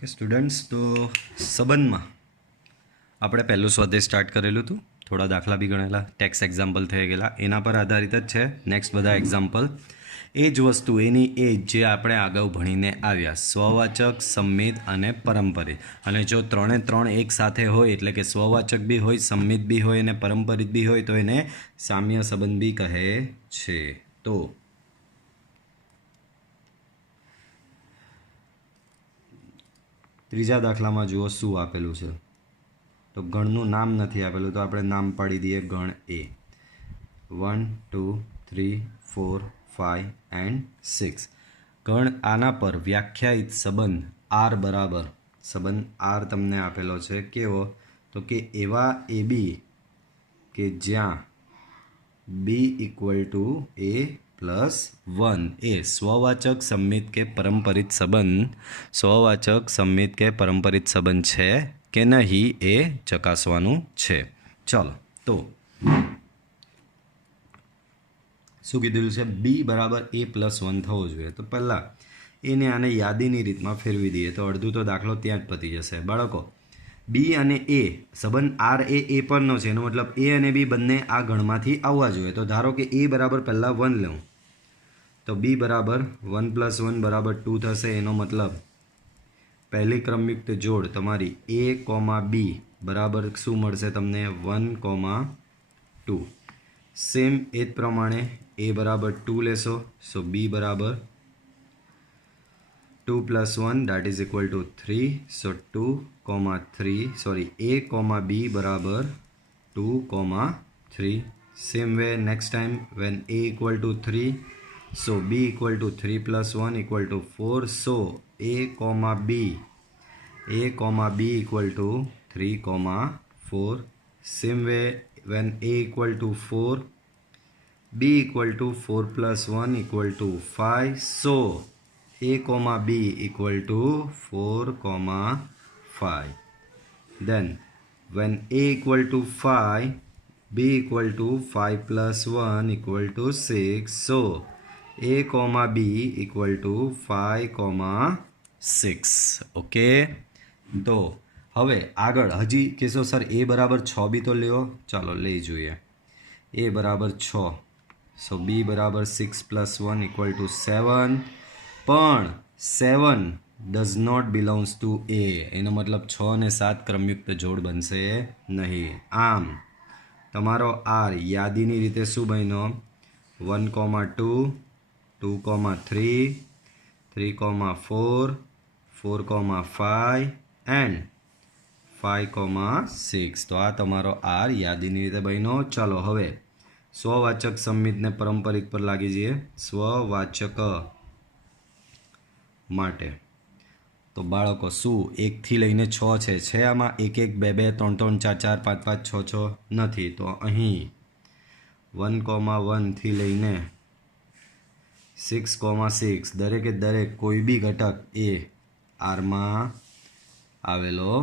Okay students, तो संबंध में આપણે પહેલું સ્વાધ્યાય સ્ટાર્ટ કરેલું હતું, થોડા દાખલા બી ગણેલા, ટેક્સ એક્ઝામ્પલ થઈ ગયેલા, એના પર આધારિત જ છે નેક્સ્ટ બધા એક્ઝામ્પલ. એ જ વસ્તુ એની એ જે આપણે અગાઉ ભણીને આવ્યા, સ્વવાચક, સંમિત અને પરંપરિત. અને જો ત્રણે ત્રણ એક સાથે હોય એટલે કે સ્વવાચક બી હોય, સંમિત બી હોય અને પરંપરિત બી હોય તો એને સામ્ય સંબંધ બી કહે છે. તો ત્રીજા દાખલામાં જુઓ શું આપેલું છે. તો ગણનું નામ નથી આપેલું તો આપણે નામ પાડી દઈએ ગણ એ. 1 2 3 4 5 એન્ડ 6. ગણ આના પર વ્યાખ્યાયિત સંબંધ આર બરાબર સંબંધ આર તમને આપેલો છે. કેવો? તો કે એવા એ બી કે જ્યાં બી ઇક્વલ ટુ એ પ્લસ 1 એ સ્વવાચક, સંમિત કે પરંપરિત સંબંધ, સ્વવાચક, સંમિત કે પરંપરિત સંબંધ છે કે નહીં એ ચકાસવાનું છે. ચાલો, તો શું કીધેલું છે? બી બરાબર એ પ્લસ 1 થવો જોઈએ. તો પહેલાં એને આને યાદીની રીતમાં ફેરવી દઈએ તો અડધું તો દાખલો ત્યાં જ પતી જશે. બાળકો, બી અને એ સંબંધ આર એ પરનો છે, એનો મતલબ એ અને બી બંને આ ગણમાંથી આવવા જોઈએ. તો ધારો કે એ બરાબર પહેલાં 1 લઉં તો બી બરાબર 1 + 1 બરાબર 2 થશે. એનો મતલબ પહેલી ક્રમયુક્ત જોડ તમારી એ કોમા બી બરાબર શું મળશે તમને? 1,2. સેમ એ જ પ્રમાણે એ બરાબર 2 લેશો, સો બી બરાબર 2 + 1 that is equal to 3. So 2,3 a comma b બરાબર 2,3. Same way next time when a equal to 3, so b equal to 3 + 1 equal to 4. So a comma b equal to 3,4. Same way when a equal to 4, b equal to 4 + 1 equal to 5. So a comma b equal to 4,5. Then when a equal to 5, b equal to 5 + 1 equal to 6. So a comma b equal to 5,6. Okay. તો હવે આગળ હજી કહેશો sir એ બરાબર 6 બી તો લ્યો. ચાલો લઈ જોઈએ. એ બરાબર 6, સો બી બરાબર 6 + 1 ઇક્વલ ટુ 7. પણ 7 ડઝ નોટ બિલોંગ્સ ટુ એ. એનો મતલબ 6 અને 7 ક્રમયુક્ત જોડ બનશે નહીં. આમ તમારો આર યાદીની રીતે શું બન્યો? 1,2, 2,3, 3,4, 4,5 એન્ડ 5,6. તો આ તમારો આર યાદીની રીતે બન્યો. ચાલો હવે સ્વવાચક, સંમિતને પરંપરિત પર લાગી જઈએ. સ્વવાચક માટે તો બાળકો શું 1 થી લઈને 6 છે આમાં 1 1 2 2 3 3 4 4 5 5 6 6 નથી. તો અહીં 1,1 થી લઈને 6,6 દરેકે દરેક કોઈ બી ઘટક એ આરમાં આવેલો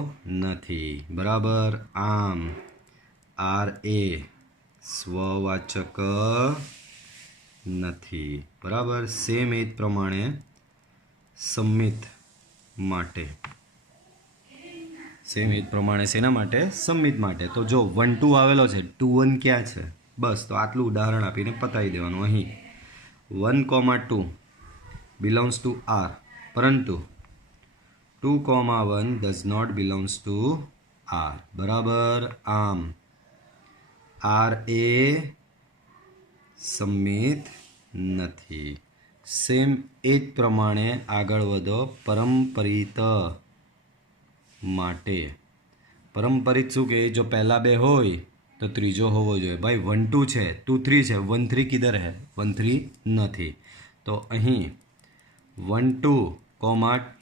નથી. બરાબર. આમ આર એ સ્વવાચક નથી. બરાબર. સેમ એ જ પ્રમાણે સંમિત માટે, સેમ એ જ પ્રમાણે શેના માટે? સંમિત માટે. તો જો 1 2 આવેલો છે, 2 1 ક્યાં છે? બસ તો આટલું ઉદાહરણ આપીને પતાવી દેવાનું. અહીં 1,2 બિલોંગ્સ ટુ આર, પરંતુ 2,1 does not belongs to R. બરાબર. આમ આર એ સંમિત નથી. સેમ એ જ પ્રમાણે આગળ વધો પરંપરિત માટે. પરંપરિત શું કહે? જો પહેલા બે હોય તો ત્રીજો હોવો જોઈએ. ભાઈ 1 2 છે, 2 3 છે, 1 3 કિધર હે? 1 3 નથી. તો અહીં 1 2,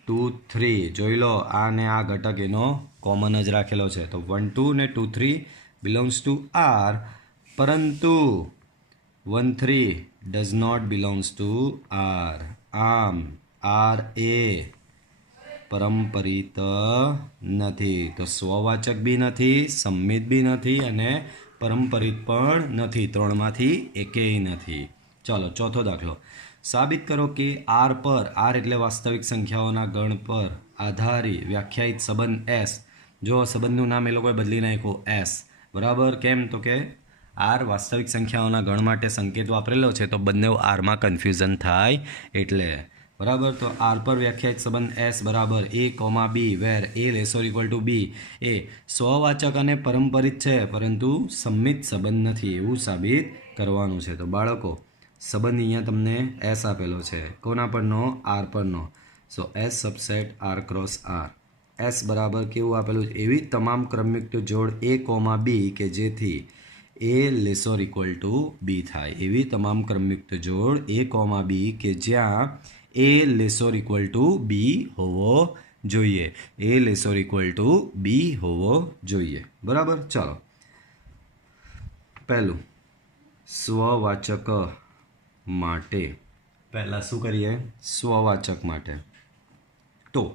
2 3 જોઈ લો, આ ને આ ઘટક એનો કોમન જ રાખેલો છે. તો 1 2 ને 2 3 બિલોંગ્સ ટુ આર, પરંતુ 1 3 does not belongs to R. આમ આર એ પરંપરિત નથી. તો સ્વવાચક બી નથી, સંમિત બી નથી અને પરંપરિત પણ નથી. ત્રણમાંથી એકેય નથી. ચાલો ચોથો દાખલો. સાબિત કરો કે આર પર, આર એટલે વાસ્તવિક સંખ્યાઓના ગણ પર આધારી વ્યાખ્યાયિત સંબંધ એસ. જો સંબંધનું નામ એ લોકોએ બદલી નાખ્યું એસ. બરાબર. કેમ? તો કે આર વાસ્તવિક સંખ્યાઓના ગણ માટે સંકેત વાપરેલો છે તો બંને આરમાં કન્ફ્યુઝન થાય એટલે. બરાબર. તો આર પર વ્યાખ્યાયિત સંબંધ એસ બરાબર a comma b where a less or equal to b એ સ્વવાચક અને પરંપરિત છે પરંતુ સંમિત સંબંધ નથી એવું સાબિત કરવાનું છે. તો બાળકો સંબંધ અહીંયા તમને એસ આપેલો છે. કોના પરનો? આર પરનો. So S subset R cross R. S બરાબર કેવું આપેલું છે? એવી તમામ ક્રમયુક્ત જોડ એ કોમા બી કે જેથી એ લેસોર ઇક્વલ ટુ બી થાય. એવી તમામ ક્રમયુક્ત જોડ એ કોમા બી કે જ્યાં એ લેસોર ઇક્વલ ટુ બી હોવો જોઈએ. એ લેસોર ઇક્વલ ટુ બી હોવો જોઈએ. બરાબર. ચાલો પહેલું સ્વવાચક માટે પહેલાં શું કરીએ? સ્વવાચક માટે. તો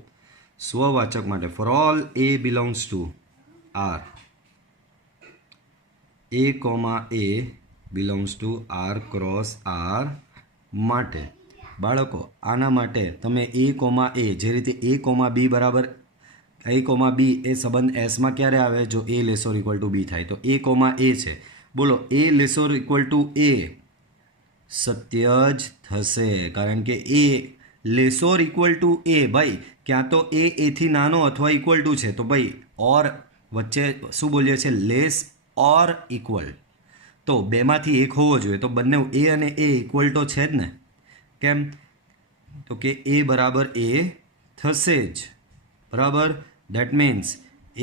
સ્વવાચક માટે for all a belongs to R a comma a belongs to R cross R માટે બાળકો આના માટે તમે એ કોમા એ જે રીતે એ કોમા બી બરાબર એ કોમા બી એ સંબંધ એસમાં ક્યારે આવે? જો એ લેસોર ઇક્વલ ટુ બી થાય. તો એ કોમા એ છે. બોલો એ લેસોર ઇક્વલ ટુ એ સત્ય જ થશે કારણ કે એ લેસોર ઇક્વલ ટુ એ ભાઈ ક્યાં તો એથી નાનો અથવા ઇક્વલ ટુ છે. તો ભાઈ ઓર વચ્ચે શું બોલીએ છીએ? Less or equal. તો બેમાંથી એક હોવો જોઈએ. તો બંને એ અને એ ઇક્વલ તો છે જ ને. કેમ? તો કે એ બરાબર એ થશે જ. બરાબર. That means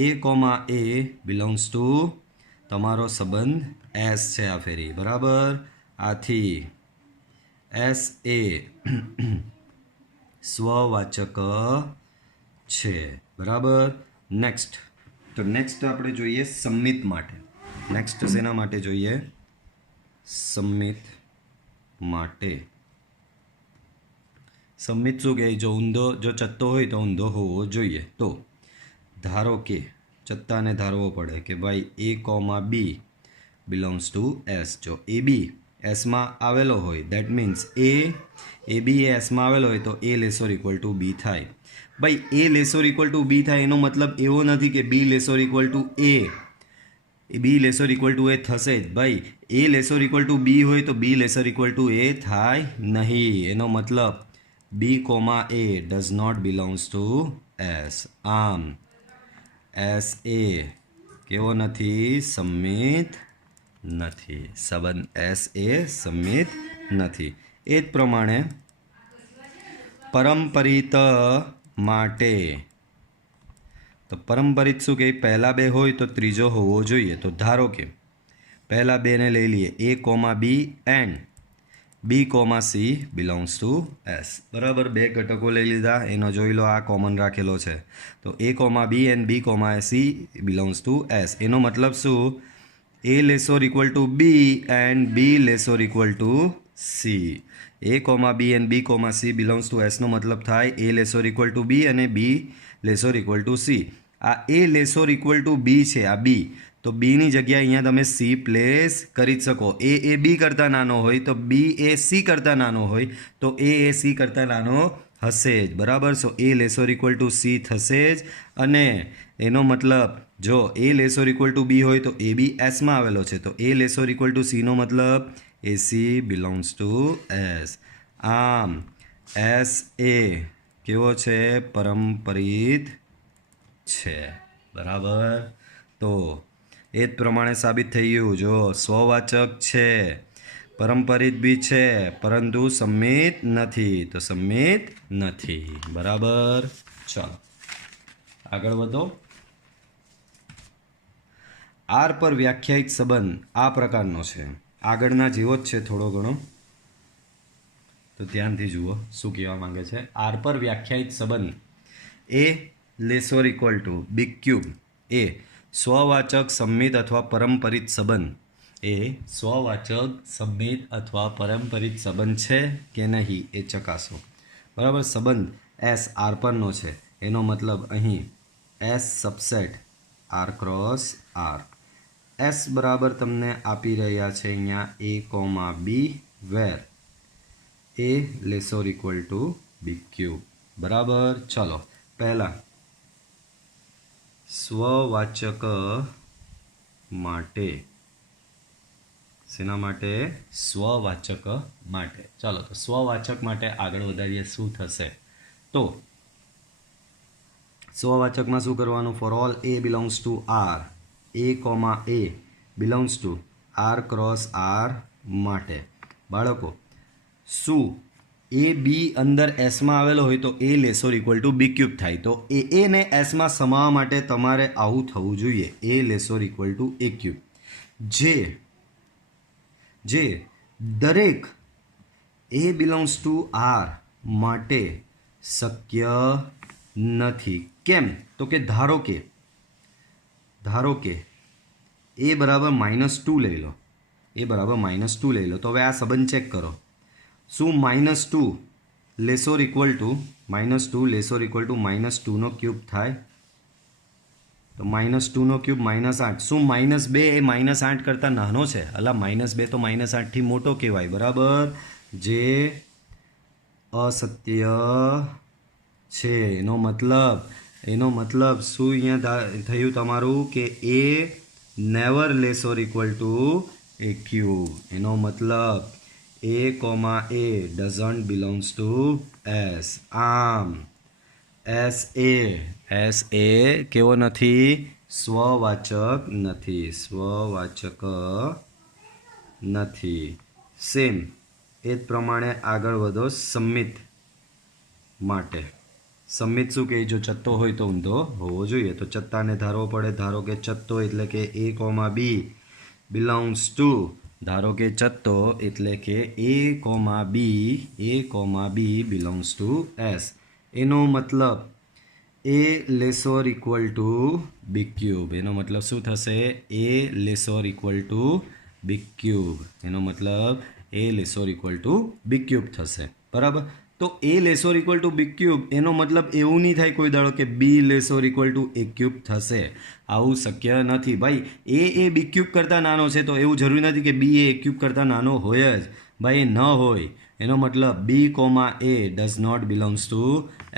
A comma a belongs two તમારો સંબંધ એસ છે આ ફેરી. બરાબર. આથી એસ એ સ્વવાચક છે. બરાબર. નેક્સ્ટ. તો નેક્સ્ટ આપણે જોઈએ સંમિત માટે. નેક્સ્ટ શેના માટે જોઈએ? સંમિત માટે. સંમિત શું કહે? જો ઊંધો જો ચત્તો હોય તો ઊંધો હોવો જોઈએ. તો ધારો કે ચત્તાને ધારવો પડે કે ભાઈ a comma b belongs to S. જો એ બી એસમાં આવેલો હોય દેટ મીન્સ એ બી એસમાં આવેલો હોય તો એ લેસોર ઇક્વલ ટુ બી થાય. ભાઈ એ લેસોર ઇક્વલ ટુ બી થાય એનો મતલબ એવો નથી કે b less or equal to a b less or equal to a થશે જ. ભાઈ એ લેસોર ઇક્વલ ટુ બી હોય તો બી લેસોર ઇક્વલ ટુ એ થાય નહીં. એનો મતલબ b comma a does not belongs to S. આમ એસ એ કેવો નથી? સંમિત નથી. સંબંધ એસ એ સંમિત નથી. એ જ પ્રમાણે પરંપરિત માટે. તો પરંપરિત શું કે પહેલા બે હોય તો ત્રીજો હોવો જોઈએ. તો ધારો કે પહેલા બેને લઈ લઈએ a comma b and b comma c belongs to S. બરાબર. બે ઘટકો લઈ લીધા. એનો જોઈ લો આ કોમન રાખેલો છે. તો a comma b and b comma c belongs to S. એનો મતલબ શું? A less or equal to b and b less or equal to c. A comma b and b comma c belongs to એસનો મતલબ થાય a less or equal to b અને b less or equal to c. આ a less or equal to બી છે આ બી. તો બીની જગ્યાએ અહીંયા તમે સી પ્લેસ કરી જ શકો. એ બી કરતાં નાનો હોય તો બી એ સી કરતાં નાનો હોય તો એ સી કરતાં નાનો હશે જ. બરાબર. સો એ લેસોર ઇક્વલ ટુ સી થશે જ. અને એનો મતલબ જો એ લેસોર ઇક્વલ ટુ બી હોય તો એ બી એસમાં આવેલો છે તો એ લેસોર ઇક્વલ ટુ સીનો મતલબ A C belongs to S. આમ એસ એ કેવો છે? પરંપરિત છે. બરાબર. તો એ જ પ્રમાણે સાબિત થઈ ગયું. જો સ્વવાચક છે, પરંપરિત બી છે પરંતુ સંમિત નથી. તો સંમિત નથી. બરાબર. ચાલો આગળ વધો. આર પર વ્યાખ્યાયિત સંબંધ આ પ્રકારનો છે. આગળના જેવો જ છે થોડો ઘણો. તો ધ્યાનથી જુઓ શું કહેવા માંગે છે. આર પર વ્યાખ્યાયિત સંબંધ એ less or equal to b cube એ સ્વવાચક સંમિત અથવા પરંપરિત સંબંધ એ સ્વવાચક સંમિત અથવા પરંપરિત સંબંધ છે કે નહીં એ ચકાસો. બરાબર. સંબંધ એસ આર પરનો છે એનો મતલબ અહીં S subset R cross R. S બરાબર તમને આપી રહ્યા છે અહીંયા a comma b where a less or equal to b cube. બરાબર. ચલો પહેલા સ્વવાચક માટે, શેના માટે? સ્વવાચક માટે. ચાલો તો સ્વવાચક માટે આગળ વધારીએ. શું થશે? તો સ્વવાચકમાં શું કરવાનું? For all a belongs to R, a comma a belongs to R cross R માટે. બાળકો, શું એ બી અંદર એસમાં આવેલો હોય તો a less or equal to b cube થાય. તો એને એસમાં સમાવવા માટે તમારે આવું થવું જોઈએ, a less or equal to a cube, જે દરેક એ બિલોંગ્સ ટુ આર માટે શક્ય નથી. કેમ? તો કે ધારો કે એ બરાબર -2 લઈ લો, એ બરાબર -2 લઈ લો. તો હવે આ સંબંધ ચેક કરો. શું -2 less or equal to -2 less or equal to -2 cube થાય? તો -2 ક્યુબ -8. શું -2 એ -8 કરતાં નાનો છે? અલા -2 તો -8 થી મોટો કહેવાય, બરાબર? જે અસત્ય છે. એનો મતલબ શું અહીંયા થયું તમારું? કે a never less or equal to a cube. એનો મતલબ a comma a doesn't belongs to S. આમ એસ એ કેવો નથી? સ્વવાચક નથી. સેમ એ જ પ્રમાણે આગળ વધો સંમિત માટે. સંમિત શું કહે? જો ચત્તો હોય તો ઊંધો હોવો જોઈએ. તો ચત્તાને ધારવો પડે. ધારો કે ચત્તો એટલે કે a comma b belongs to, ધારો કે ચત્તો એટલે કે a comma b belongs to S. એનો મતલબ a less or equal to b cube. એનો મતલબ શું થશે? A less or equal to b cube. એનો મતલબ a less or equal to b cube થશે, બરાબર? તો a less or equal to b cube એનો મતલબ એવું નહીં થાય કોઈ દાડો કે b less or equal to a cube થશે. આવું શક્ય નથી ભાઈ. એ બી ક્યુબ કરતાં નાનો છે તો એવું જરૂરી નથી કે બી એ ક્યુબ કરતાં નાનો હોય જ. ભાઈ એ ન હોય. એનો મતલબ b comma a does not belongs to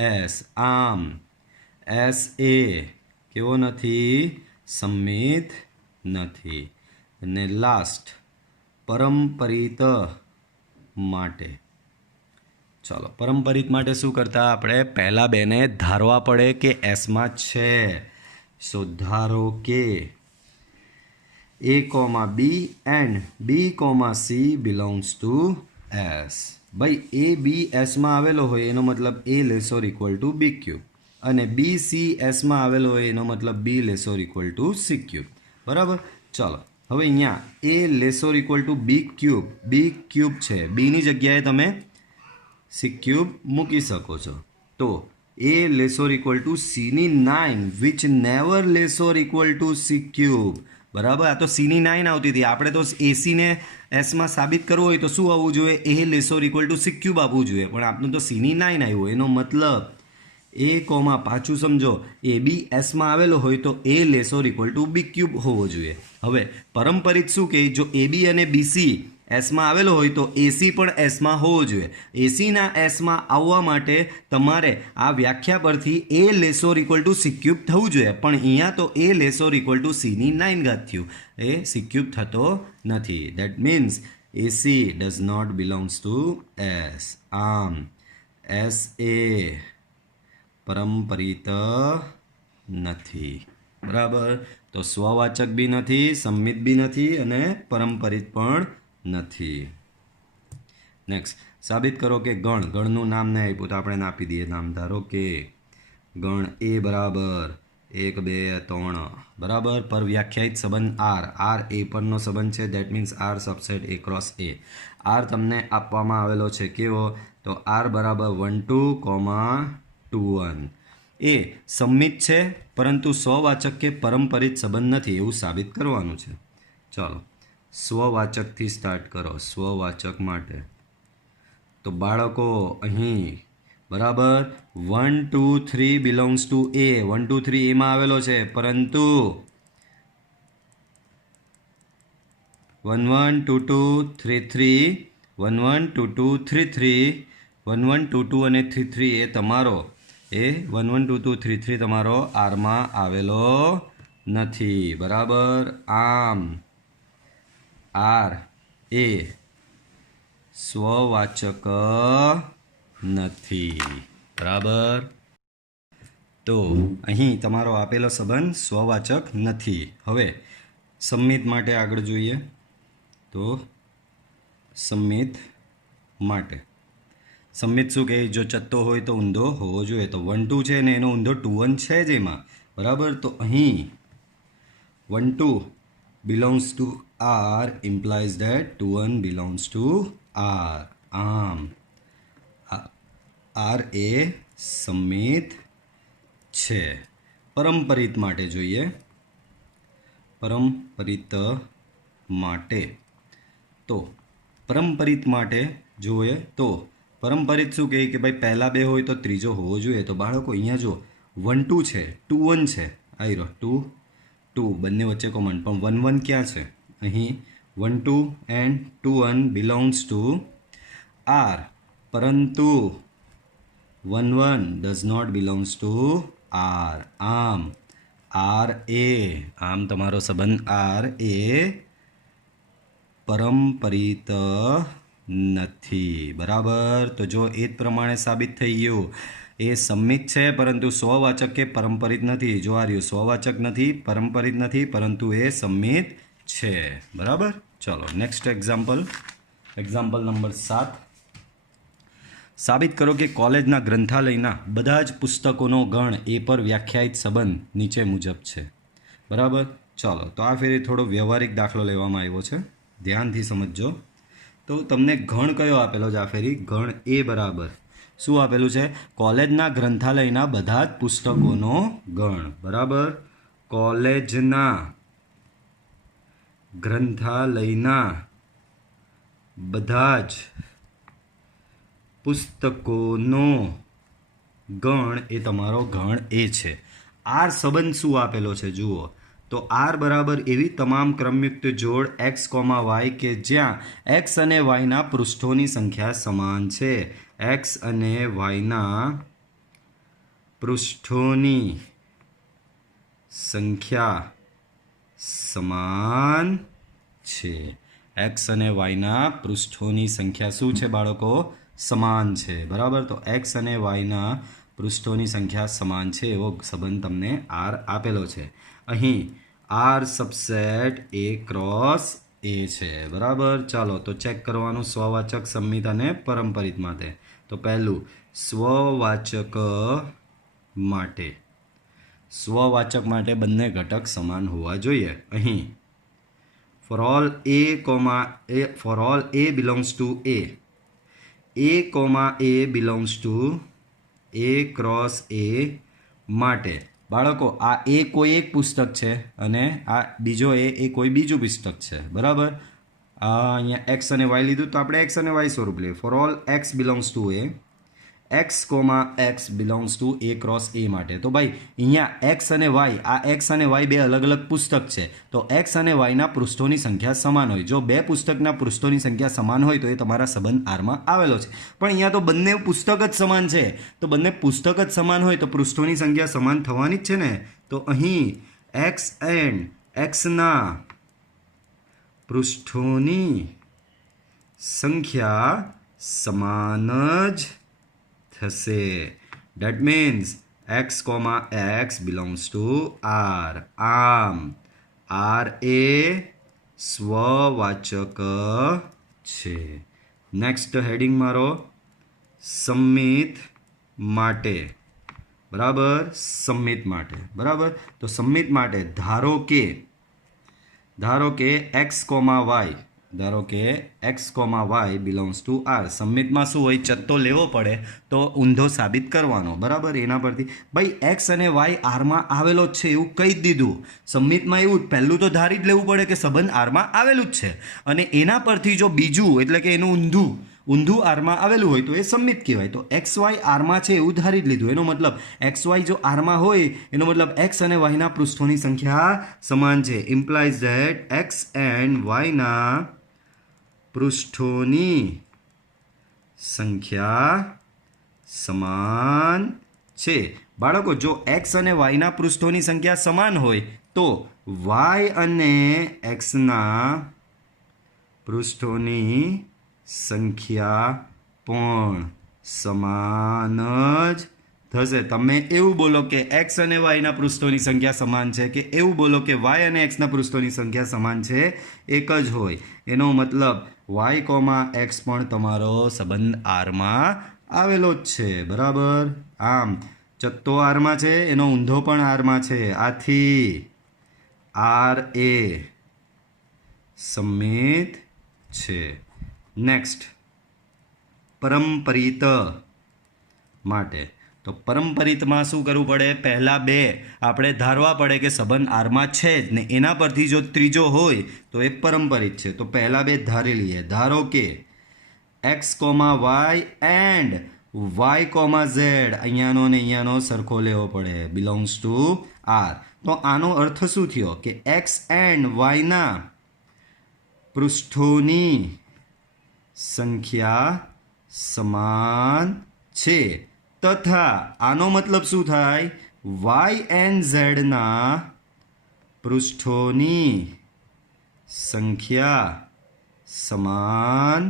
S. આમ એસ એ કેવો નથી? સંમિત નથી. અને લાસ્ટ પરંપરિત માટે. ચાલો, પરંપરિત માટે શું કરતા? આપણે પહેલાં બેને ધારવા પડે કે એસમાં છે. સો ધારો કે a comma b and b comma c belongs to S. ભાઈ એ બી એસમાં આવેલો હોય એનો મતલબ a less or equal to b cube, અને બી સી એસમાં આવેલો હોય એનો મતલબ b less or equal to c cube, બરાબર? ચાલો, હવે અહીંયા a less or equal to b cube છે. બીની જગ્યાએ તમે સી ક્યુબ મૂકી શકો છો. તો a less or equal to સીની 9 which never less or equal to c cube, બરાબર? આ તો સીની 9 આવતી હતી. આપણે તો એસીને એસમાં સાબિત કરવું હોય તો શું આવવું જોઈએ? A less or equal to c cube આવવું જોઈએ. પણ આપણું તો સીની 9 આવ્યું. એનો મતલબ એ કોમા પાછું સમજો, એ બી એસમાં આવેલો હોય તો a less or equal to b cube હોવો જોઈએ. હવે પરંપરિત શું કહે? જો એ બી અને બીસી એસમાં આવેલો હોય તો એસી પણ એસમાં હોવો જોઈએ. એસીના એસમાં આવવા માટે તમારે આ વ્યાખ્યા પરથી a less or equal to c cube થવું જોઈએ. પણ અહીંયા તો a less or equal to સીની 9 ઘાત થયું. એ સી ક્યુબ થતો નથી. That means a c does not belongs to S. આમ એસ એ પરંપરિત નથી, બરાબર? તો સ્વવાચક બી નથી, સંમિત બી નથી અને પરંપરિત પણ નથી. નેક્સ્ટ, સાબિત કરો કે ગણનું નામ નહીં આપ્યું તો આપણે આપી દઈએ નામ. ધારો કે ગણ એ બરાબર 1 2 3, બરાબર? પર વ્યાખ્યાયિત સંબંધ આર એ પરનો સંબંધ છે. That means R subset A cross A. R તમને આપવામાં આવેલો છે કેવો? તો આર બરાબર 1 2, 2 1. એ સંમિત છે પરંતુ સ્વવાચક કે પરંપરિત સંબંધ નથી એવું સાબિત કરવાનું છે. ચાલો, સ્વવાચકથી સ્ટાર્ટ કરો. સ્વવાચક માટે તો બાળકો અહીં બરાબર 1 2 3 બિલોંગ્સ ટુ એ. 1 2 3 એમાં આવેલો છે, પરંતુ 1 1 2 2 3 3 1 1 2 2 3 3 1 1 2 2 અને 3 3 એ તમારો એ 1 1 2 2 3 3 તમારો આરમાં આવેલો નથી. બરાબર. આમ આર એ સ્વવાચક નથી. બરાબર. તો અહીં તમારો આપેલો સંબંધ સ્વવાચક નથી. હવે સંમિત માટે આગળ જોઈએ. તો સંમિત માટે સંમિત શું કહે? જો ચત્તો હોય તો ઊંધો હોવો જોઈએ. તો 1 2 છે ને એનો ઊંધો 2 1 છે જ એમાં. બરાબર. તો અહીં 1 2 belongs to R implies that 2 1 belongs to R. આમ R એ સંમિત છે. પરંપરિત માટે જોઈએ. પરંપરિત માટે તો પરંપરિત માટે જોઈએ તો પરંપરિત શું કહે કે ભાઈ પહેલા બે હોય તો ત્રીજો હોવો જોઈએ. તો બાળકો અહીંયા જો 1 2 છે, 2 1 છે, આવી રહ્યો 2 2 બંને વચ્ચે કોમન, પણ 1 1 ક્યાં છે? અહીં 1 2 એન્ડ 2 1 બિલોંગ્સ ટુ R, પરંતુ 1 1 does not belongs to R. આમ R એ આમ તમારો સંબંધ R એ પરંપરિત નથી. બરાબર. તો જો એ જ પ્રમાણે સાબિત થઈ ગયું. એ સંમિત છે પરંતુ સ્વવાચક કે પરંપરિત નથી. જો આ રહ્યું સ્વવાચક નથી, પરંપરિત નથી, પરંતુ એ સંમિત છે. બરાબર. ચલો નેક્સ્ટ એક્ઝામ્પલ નંબર 7. સાબિત કરો કે કોલેજના ગ્રંથાલયના બધા જ પુસ્તકોનો ગણ એ પર વ્યાખ્યાયિત સંબંધ નીચે મુજબ છે. બરાબર. ચાલો તો આ ફેરી થોડો વ્યવહારિક દાખલો લેવામાં આવ્યો છે, ધ્યાનથી સમજજો. તો તમને ગણ કયો આપેલો છે? આ ફેરી ગણ એ બરાબર શું આપેલું છે? કોલેજના ગ્રંથાલયના બધા જ પુસ્તકોનો ગણ. બરાબર. કોલેજના ગ્રંથાલયના બધા જ પુસ્તકોનો ગણ એ તમારો ગણ એ છે. આર સંબંધ શું આપેલો છે જુઓ. તો આર બરાબર એવી તમામ ક્રમયુક્ત જોડ x, y કે જ્યાં x અને yના પૃષ્ઠોની સંખ્યા સમાન છે. x અને yના પૃષ્ઠોની સંખ્યા સમાન છે. x અને yના પૃષ્ઠોની સંખ્યા શું છે બાળકો? સમાન છે. બરાબર. તો x અને yના પૃષ્ઠોની સંખ્યા સમાન છે એવો સંબંધ તમને આર આપેલો છે. અહીં આર સબસેટ એ ક્રોસ એ છે. બરાબર. ચાલો તો ચેક કરવાનું સ્વવાચક, સંમિત અને પરંપરિત માટે. તો પહેલું સ્વવાચક માટે. સ્વવાચક માટે બંને ઘટક સમાન હોવા જોઈએ. અહીં for all a belongs to a belongs to a cross a માટે બાળકો આ એ કોઈ એક પુસ્તક છે અને આ બીજો એ કોઈ બીજું પુસ્તક છે. બરાબર. અહીંયા એક્સ અને વાય લીધું તો આપણે એક્સ અને વાય સ્વરૂપ લઈએ. For all x belongs to A x, x belongs to A cross A માટે. તો ભાઈ અહીંયા x અને y, આ x અને y બે અલગ અલગ પુસ્તક છે. તો x અને yના પૃષ્ઠોની સંખ્યા સમાન હોય. જો બે પુસ્તકના પૃષ્ઠોની સંખ્યા સમાન હોય તો એ તમારા સંબંધ આરમાં આવેલો છે. પણ અહીંયા તો બંને પુસ્તક જ સમાન છે. તો બંને પુસ્તક જ સમાન હોય તો પૃષ્ઠોની સંખ્યા સમાન થવાની જ છે ને. તો અહીં x એન્ડ xના પૃષ્ઠોની સંખ્યા સમાન જ થશે. That means x, x belongs to R. આમ R એ સ્વવાચક છે. નેક્સ્ટ હેડિંગ મારો સંમિત માટે. બરાબર. સંમિત માટે. બરાબર. તો સંમિત માટે ધારો કે x, y belongs to R. સંમિતમાં શું હોય? ચત્તો લેવો પડે તો ઊંધો સાબિત કરવાનો. બરાબર. એના પરથી ભાઈ એક્સ અને વાય આરમાં આવેલો જ છે એવું કહી જ દીધું. સંમિતમાં એવું પહેલું તો ધારી જ લેવું પડે કે સંબંધ આરમાં આવેલું જ છે, અને એના પરથી જો બીજું એટલે કે એનું ઊંધું આરમાં આવેલું હોય તો એ સંમિત કહેવાય. તો એક્સ વાય આરમાં છે એવું ધારી જ લીધું. એનો મતલબ એક્સ વાય જો આરમાં હોય એનો મતલબ એક્સ અને વાયના પૃષ્ઠોની સંખ્યા સમાન છે. ઇમ્પ્લાઇઝ ધેટ એક્સ એન્ડ વાયના પૃષ્ઠોની સંખ્યા સમાન છે. બાળકો, જો x અને y ના પૃષ્ઠોની સંખ્યા સમાન હોય તો y અને x ના પૃષ્ઠોની સંખ્યા પણ સમાન જ થશે. તમે એવું બોલો કે x અને y ના પૃષ્ઠોની સંખ્યા સમાન છે, કે એવું બોલો કે y અને x ના પૃષ્ઠોની સંખ્યા સમાન છે, એક જ હોય. એનો મતલબ y, x પણ તમારો સંબંધ આરમાં આવેલો જ છે. બરાબર. આમ ચત્તો આરમાં છે, એનો ઊંધો પણ આરમાં છે. આથી આર એ સમમિત છે. નેક્સ્ટ, પરંપરિત માટે. તો પરંપરિતમાં શું કરવું પડે? પહેલા બે આપણે ધારવા પડે કે સંબંધ આરમાં છે જ ને, એના પરથી જો ત્રીજો હોય તો એ પરંપરિત છે. તો પહેલા બે ધારી લઈએ. ધારો કે x, y and y, z, અહીંયાનો ને અહીંયાનો સરખો લેવો પડે, બિલોંગ્સ ટુ r. તો આનો અર્થ શું થયો? કે x એન્ડ y ના પૃષ્ઠોની સંખ્યા સમાન છે, તથા આનો મતલબ શું થાય? y એન્ડ z ના પૃષ્ઠોની સંખ્યા સમાન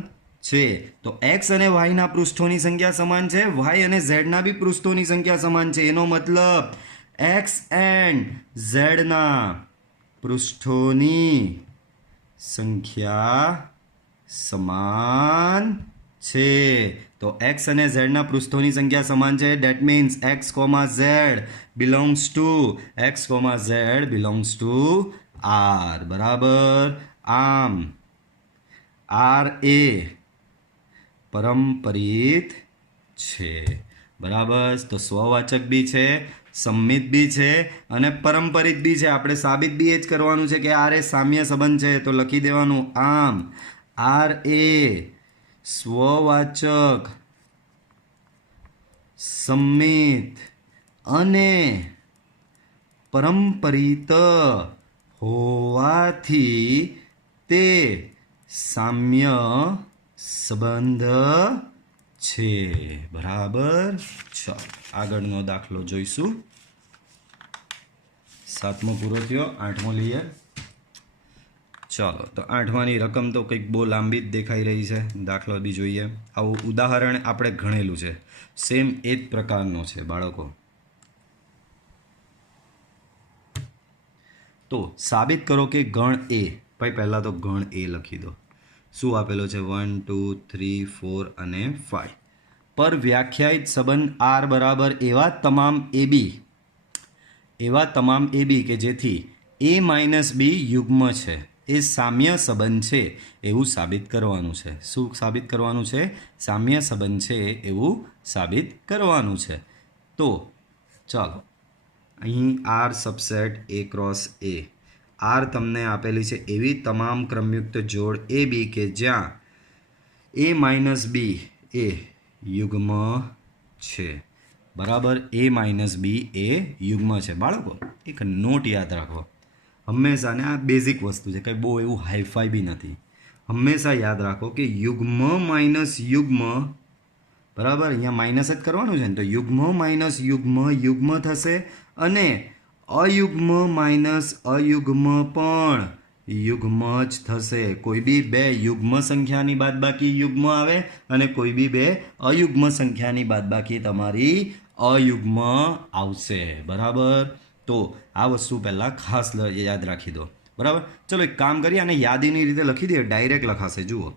છે. તો x અને y ના પૃષ્ઠોની સંખ્યા સમાન છે, y અને z ના બી પૃષ્ઠોની સંખ્યા સમાન છે. એનો મતલબ x એન્ડ z ના પૃષ્ઠોની સંખ્યા સમાન છે. તો x અને z ના પૃષ્ઠોની સંખ્યા સમાન છે. That means x, z belongs to r. બરાબર. આમ r એ પરંપરિત છે. બરાબર. તો સ્વવાચક બી છે, સંમિત બી છે અને પરંપરિત બી છે. આપણે સાબિત બી એ જ કરવાનું છે કે r એ સામ્ય સંબંધ છે. તો લખી દેવાનું. આમ r એ સ્વવાચક, સંમિત અને પરંપરિત હોવાથી તે સામ્ય સંબંધ છે. બરાબર. ચાલો આગળનો દાખલો જોઈશું. 7મો પૂરો થયો, 8મો લઈએ. ચાલો, તો 8માની રકમ તો કંઈક બહુ લાંબી જ દેખાઈ રહી છે. દાખલો બી જોઈએ. આવું ઉદાહરણ આપણે ગણેલું છે, સેમ એ જ પ્રકારનો છે બાળકો. તો સાબિત કરો કે ગણ એ. ભાઈ પહેલાં તો ગણ એ લખી દો. શું આપેલો છે? 1, 2, 3, 4 અને 5 પર વ્યાખ્યાયિત સંબંધ r બરાબર એવા તમામ એ બી કે જેથી a માઇનસ બી યુગ્મ છે એ સામ્ય સંબંધ છે એવું સાબિત કરવાનું છે. શું સાબિત કરવાનું છે? સામ્ય સંબંધ છે એવું સાબિત કરવાનું છે. તો ચાલો, અહીં r subset a cross a. r તમને આપેલી છે એવી તમામ ક્રમયુક્ત જોડ એ બી કે જ્યાં a માઇનસ બી એ યુગ્મ છે. બરાબર. a માઇનસ બી એ યુગ્મ છે. બાળકો એક નોટ યાદ રાખો હંમેશા, ને આ બેઝિક વસ્તુ છે, કંઈ બહુ એવું હાઈફાઈ બી નથી. હંમેશા યાદ રાખો કે યુગ્મ માઇનસ યુગ્મ, બરાબર, અહીંયા માઇનસ જ કરવાનું છે ને, તો યુગ્મ માઇનસ યુગ્મ યુગ્મ થશે અને અયુગ્મ માઇનસ અયુગ્મ પણ યુગ્મ જ થશે. કોઈ બી બે યુગ્મ સંખ્યાની બાદબાકી યુગ્મ આવે અને કોઈ બી બે અયુગ્મ સંખ્યાની બાદબાકી તમારી અયુગ્મ આવશે. બરાબર. તો આ વસ્તુ પહેલાં ખાસ યાદ રાખી દો. બરાબર. ચલો એક કામ કરીએ, અને યાદીની રીતે લખી દઈએ, ડાયરેક્ટ લખાશે. જુઓ,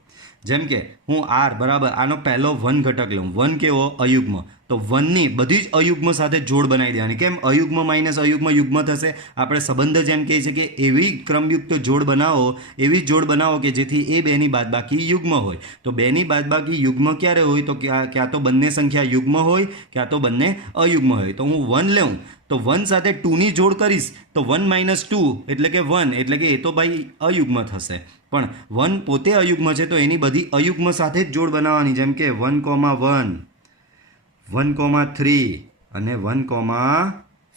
જેમ કે હું r બરાબર આનો પહેલો 1 ઘટક લઉં. 1 કેવો? અયુગ્મ. તો 1ની બધી જ અયુગ્મ સાથે જોડ બનાવી દેવાની. કેમ? અયુગ્મ માઇનસ અયુગ્મ યુગ્મ થશે. આપણે સંબંધ જેમ કહીએ છીએ કે એવી ક્રમયુક્ત જોડ બનાવો, એવી જોડ બનાવો કે જેથી એ બેની બાદબાકી યુગ્મ હોય. તો બેની બાદબાકી યુગ્મ ક્યારે હોય? તો ક્યાં તો બંને સંખ્યા યુગ્મ હોય, ક્યાં તો બંને અયુગ્મ હોય. તો હું 1 લઉં તો 1 સાથે 2ની જોડ કરીશ તો 1 માઇનસ 2 એટલે કે 1, એટલે કે એ તો ભાઈ અયુગ્મ થશે. પણ 1 પોતે અયુગ્મ છે તો એની બધી અયુગ્મ સાથે જ જોડ બનાવવાની. જેમ કે 1, 1, 3 અને 1,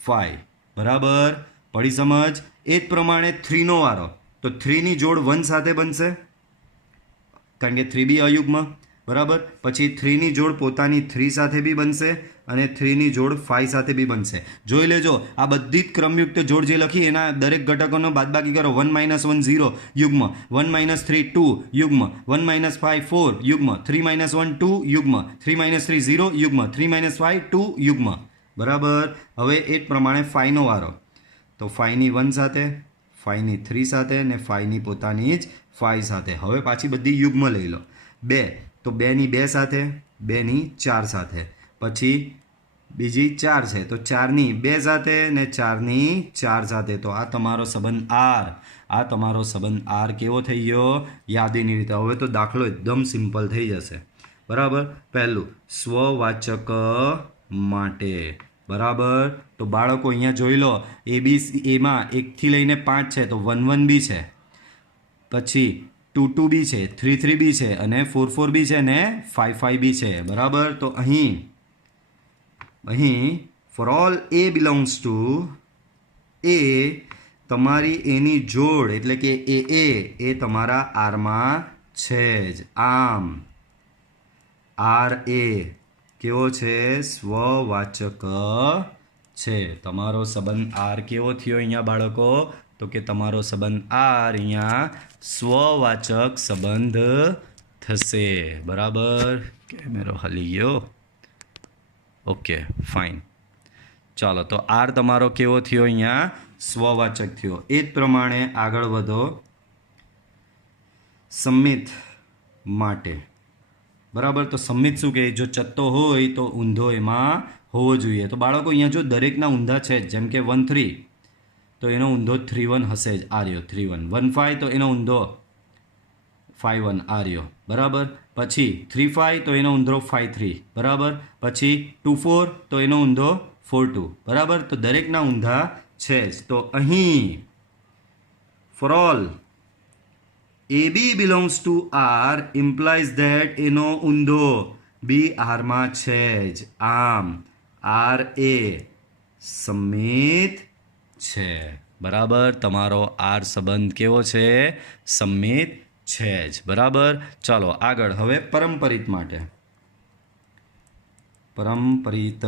5. બરાબર. પડી સમજ? એ જ પ્રમાણે 3નો વારો. તો 3ની જોડ 1 સાથે બનશે કારણ કે 3 બી અયુગ્મ. બરાબર. પછી 3ની જોડ પોતાની 3 સાથે બી બનશે અને 3ની જોડ 5 સાથે બી બનશે. જોઈ લેજો, આ બધી જ ક્રમયુક્ત જોડ જે લખી એના દરેક ઘટકોનો બાદબાકી કરો. 1 - 1 0 યુગ્મ, 1 - 3 2 યુગ્મ, 1 - 5 4 યુગ્મ, 3 - 1 2 યુગ્મ, 3 - 3 0 યુગ્મ, 3 - 5 2 યુગ્મ. બરાબર. હવે એ જ પ્રમાણે 5નો વારો. તો 5ની 1 સાથે, 5ની 3 સાથે ને 5ની પોતાની જ 5 સાથે. હવે પાછી બધી યુગ્મ લઈ લો. 2 તો 2ની 2 સાથે, 2ની 4 સાથે. પછી બીજી 4 છે તો 4ની 2 સાથે ને 4ની 4 સાથે. તો આ તમારો સંબંધ આર. આ તમારો સંબંધ આર કેવો થઈ ગયો? યાદીની રીતે. હવે તો દાખલો એકદમ સિમ્પલ થઈ જશે. બરાબર. પહેલું સ્વવાચક માટે. બરાબર. તો બાળકો અહીંયા જોઈ લો, એમાં 1થી લઈને 5 છે તો 1 1 બી છે, પછી 2 2 બી છે, 3 3 બી છે અને 4 4 બી છે ને 5 5 બી છે. બરાબર. તો અહીં for all a belongs to A, તમારી એની જોડ એટલે કે એ તમારા આરમાં છે જ. આમ આર એ કેવો છે? સ્વવાચક છે. તમારો સંબંધ આર કેવો થયો અહીંયા બાળકો? તો કે તમારો સંબંધ આર અહીંયા સ્વવાચક સંબંધ થશે. બરાબર. કેમેરો હલી ગયો. Okay fine. ચાલો, તો આર તમારો કેવો થયો? અહીંયા સ્વવાચક થયો. એ જ પ્રમાણે આગળ વધો. સંમિત માટે. બરાબર. તો સંમિત શું કહે? જો ચત્તો હોય તો ઊંધો એમાં હોવો જોઈએ. તો બાળકો અહીંયા જો દરેકના ઊંધા છે, જેમ કે 1 3 તો એનો ઊંધો 3 1 હશે જ. આ રહ્યો 3 1. 1 5 તો એનો ઊંધો 5 1 આ રહ્યો. બરાબર. પછી 3 5 તો એનો ઊંધો 5 3. બરાબર. પછી 2 4 તો એનો ઊંધો 4 2. બરાબર. તો દરેકના ઊંધા છે જ. તો અહીં for all AB belongs to R implies that એનો ઊંધો બી આરમાં છે જ. આમ આર એ સંમિત છે. બરાબર. તમારો આર સંબંધ કેવો છે? સંમિત છે જ. બરાબર. ચાલો આગળ. હવે પરંપરિત માટે. પરંપરિત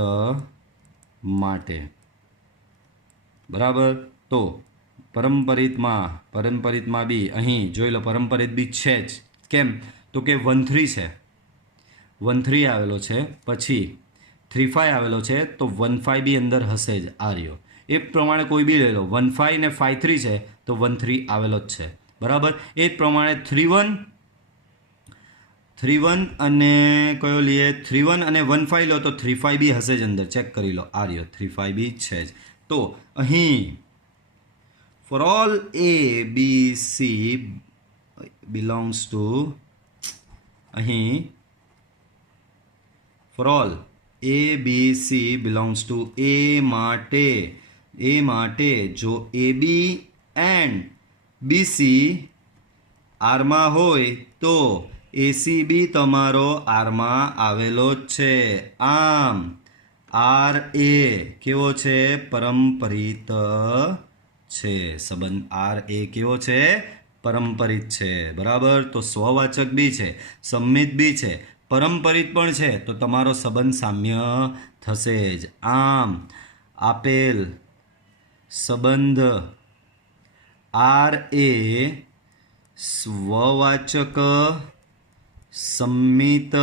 માટે. બરાબર. તો પરંપરિતમાં બી અહીં જોઈ લો, પરંપરિત બી છે જ. કેમ? તો કે 1 3 છે, 1 3 આવેલો છે, પછી 3 5 આવેલો છે તો 1 5 બી અંદર હશે જ. આ રહ્યો. એ પ્રમાણે કોઈ બી લઈ લો. 1 5 ને 5 3 છે તો 1 3 આવેલો જ છે. બરાબર. એ જ પ્રમાણે 3 1 અને કયો લઈએ? 3 1 અને 1 5 લો તો 3 5 બી હશે જ અંદર. ચેક કરી લો. આ રહ્યો 3 5 બી છે જ. તો અહીં for all a b c belongs to, અહીં for all a b c belongs to A માટે જો એ બી એન્ડ બીસી આરમાં હોય તો એસી બી તમારો આરમાં આવેલો જ છે. આમ આર એ કેવો છે? પરંપરિત છે. સંબંધ આર એ કેવો છે? પરંપરિત છે. બરાબર. તો સ્વવાચક બી છે, સંમિત બી છે, પરંપરિત પણ છે. તો તમારો સંબંધ સામ્ય થશે જ. આમ આપેલ સંબંધ આર એ સ્વવાચક, સંમિત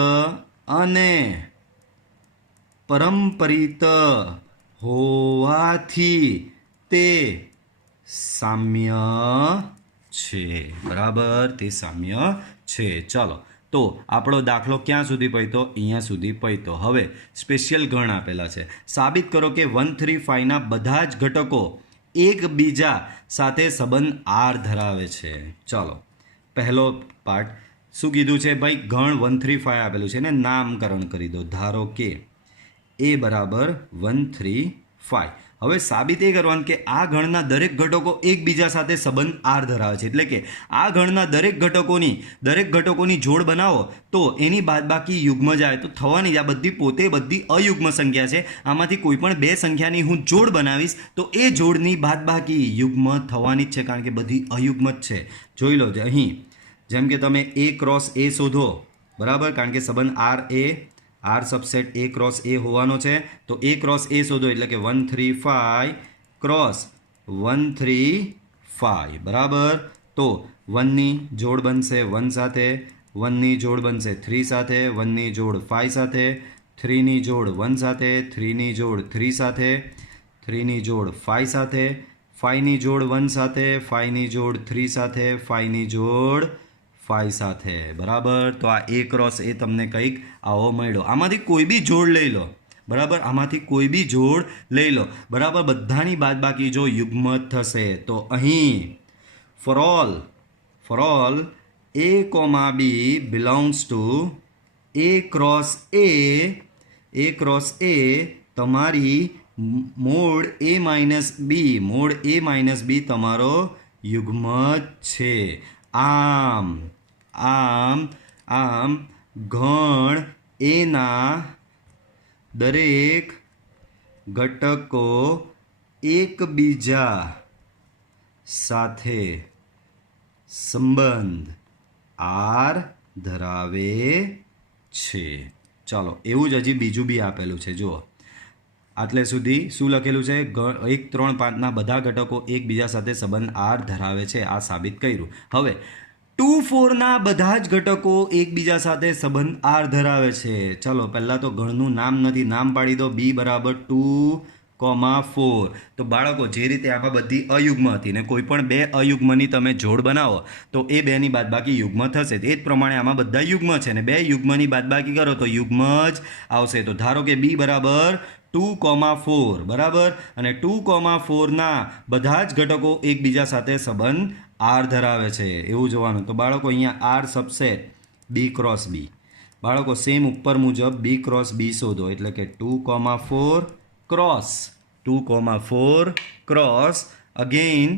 અને પરંપરિત હોવાથી તે સામ્ય છે. બરાબર. તે સામ્ય છે. ચાલો, તો આપણો દાખલો ક્યાં સુધી પહોંચ્યો? અહીંયા સુધી પહોંચ્યો. હવે સ્પેશિયલ ગણ આપેલા છે. સાબિત કરો કે 1 3 5ના બધા જ ઘટકો એકબીજા સાથે સંબંધ આર ધરાવે છે. ચાલો, પહેલો પાર્ટ શું કીધું છે ભાઈ? ગણ 1 3 5 આપેલું છે ને નામકરણ કરી દો. ધારો કે એ બરાબર 1 3 5. હવે સાબિત એ કરવાનું કે આ ગણના દરેક ઘટકો એકબીજા સાથે સંબંધ આર ધરાવે છે. એટલે કે આ ગણના દરેક ઘટકોની જોડ બનાવો તો એની બાદબાકી યુગ્મ જાય તો થવાની જ. આ બધી અયુગ્મ સંખ્યા છે. આમાંથી કોઈ પણ બે સંખ્યાની હું જોડ બનાવીશ તો એ જોડની બાદબાકી યુગ્મ થવાની જ છે, કારણ કે બધી અયુગ્મ જ છે. જોઈ લો અહીં જેમ કે તમે A ક્રોસ A શોધો બરાબર, કારણ કે સંબંધ આર સબસેટ એ ક્રોસ એ હોવાનો છે. તો એ ક્રોસ એ શોધો એટલે કે 1 3 5 ક્રોસ 1 3 5. બરાબર, તો 1ની જોડ બનશે 1 સાથે, 1ની જોડ બનશે 3 સાથે, 1ની જોડ 5 સાથે, 3ની જોડ 1 સાથે, 3ની જોડ 3 સાથે, 3ની જોડ 5 સાથે, 5ની જોડ 1 સાથે, 5ની જોડ 3 સાથે, 5ની જોડ 5 સાથે. બરાબર, તો આ એ ક્રોસ એ તમને કંઈક આવો મળ્યો. આમાંથી કોઈ બી જોડ લઈ લો. બરાબર, આમાંથી કોઈ બી જોડ લઈ લો. બરાબર, બધાની બાદબાકી જો યુગ્મ થશે તો અહીં for all a comma b belongs to a cross a તમારી મોડ a માઇનસ બી તમારો યુગ્મ છે. આમ ગણ એના દરેક ઘટકો એકબીજા સાથે સંબંધ આર ધરાવે છે. ચાલો, એવું જ હજી બીજું બી આપેલું છે. જુઓ, આટલે સુધી શું લખેલું છે? 1 3 5ના બધા ઘટકો એકબીજા સાથે સંબંધ આર ધરાવે છે. આ સાબિત કર્યું. હવે 2 4ના બધા જ ઘટકો એકબીજા સાથે સંબંધ આર ધરાવે છે. ચલો, પહેલાં તો ગણનું નામ નથી, નામ પાડી દો. બી બરાબર 2 4. તો બાળકો, જે રીતે આમાં બધી અયુગ્મ હતી ને કોઈ પણ બે અયુગ્મની તમે જોડ બનાવો તો એ બેની બાદબાકી યુગ્મ થશે. એ જ પ્રમાણે આમાં બધા યુગ્મ છે ને બે યુગ્મની બાદબાકી કરો તો યુગ્મ જ આવશે. તો ધારો કે બી બરાબર 2 4. બરાબર, અને 2 4ના બધા જ ઘટકો એકબીજા સાથે સંબંધ આર ધરાવે છે એવું જોવાનું. તો બાળકો, અહીંયા R subset B cross B. બાળકો, સેમ ઉપર મુજબ બી ક્રોસ બી શોધો એટલે કે 2 4 ક્રોસ 2 4 ક્રોસ અગેઇન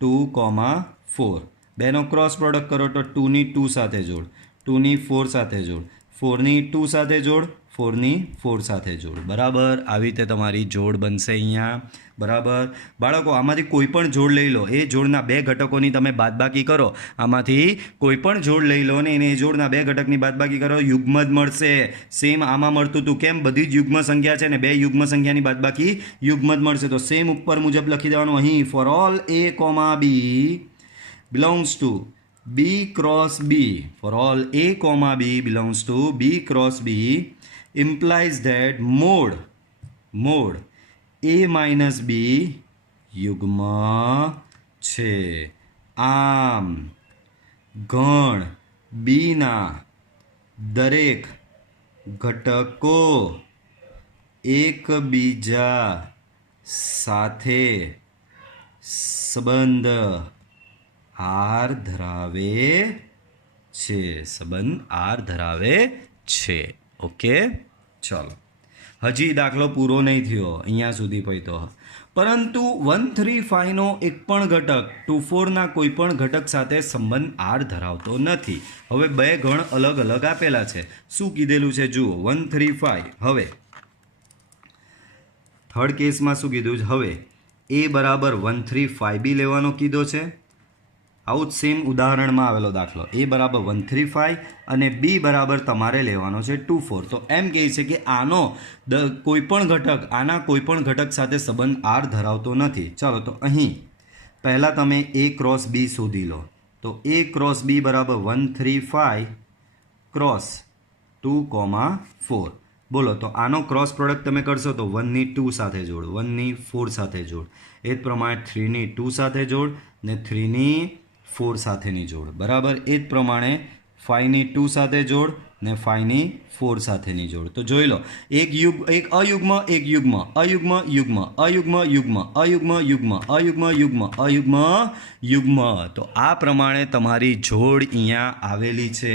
2 4. બેનો ક્રોસ પ્રોડક્ટ કરો તો 2ની 2 સાથે જોડ, 2ની 4 સાથે જોડ, 4ની 2 સાથે જોડ, 4ની 4 સાથે જોડ. બરાબર, આવી રીતે તમારી જોડ બનશે અહીંયા. બરાબર, બાળકો, આમાંથી કોઈ પણ જોડ લઈ લો, એ જોડના બે ઘટકોની તમે બાદબાકી કરો. આમાંથી કોઈ પણ જોડ લઈ લો ને એને એ જોડના બે ઘટકની બાદબાકી કરો, યુગ્મ જ મળશે. સેમ આમાં મળતું હતું. કેમ? બધી જ યુગ્મ સંખ્યા છે ને બે યુગ્મ સંખ્યાની બાદબાકી યુગ્મ જ મળશે. તો સેમ ઉપર મુજબ લખી દેવાનું અહીં for all a comma b belongs to b cross b. For all a comma b belongs to b cross b implies that mod a minus b યુગ્મ છે. આમ ગણ બીના દરેક ઘટકો એકબીજા સાથે સંબંધ આર ધરાવે છે. ઓકે, ચલો, હજી દાખલો પૂરો નહીં થયો અહીંયા સુધી પહોંચ્યો. પરંતુ 1 3 5નો એક પણ ઘટક 2 4ના કોઈ પણ ઘટક સાથે સંબંધ આર ધરાવતો નથી. હવે બે ગણ અલગ અલગ આપેલા છે. શું કીધેલું છે જુઓ, 1 3 5. હવે થર્ડ કેસમાં શું કીધું છે? હવે એ બરાબર 1 3 5 બી લેવાનો કીધો છે. આવું જ સેમ ઉદાહરણમાં આવેલો દાખલો. એ બરાબર 1 3 5 અને બી બરાબર તમારે લેવાનો છે 2 4. તો એમ કહે છે કે આના કોઈ પણ ઘટક સાથે સંબંધ આર ધરાવતો નથી. ચાલો, તો અહીં પહેલાં તમે એ ક્રોસ બી શોધી લો. તો એ ક્રોસ બી બરાબર 1 3 5 ક્રોસ 2 4. બોલો, તો આનો ક્રોસ પ્રોડક્ટ તમે કરશો તો 1ની 2 સાથે જોડ, 1ની 4 સાથે જોડ, એ જ પ્રમાણે 3ની 2 સાથે જોડ ને 3ની 4 સાથેની જોડ. બરાબર, એ જ પ્રમાણે 5ની 2 સાથે જોડ ને 5ની 4 સાથેની જોડ. તો જોઈ લો, એક અયુગ્મ, એક યુગ્મ, અયુગ્મ યુગ્મ, અયુગ્મ યુગ્મ, અયુગ્મ યુગ્મ, અયુગ્મ યુગ્મ, અયુગ્મ યુગ્મ. તો આ પ્રમાણે તમારી જોડ અહીંયા આવેલી છે.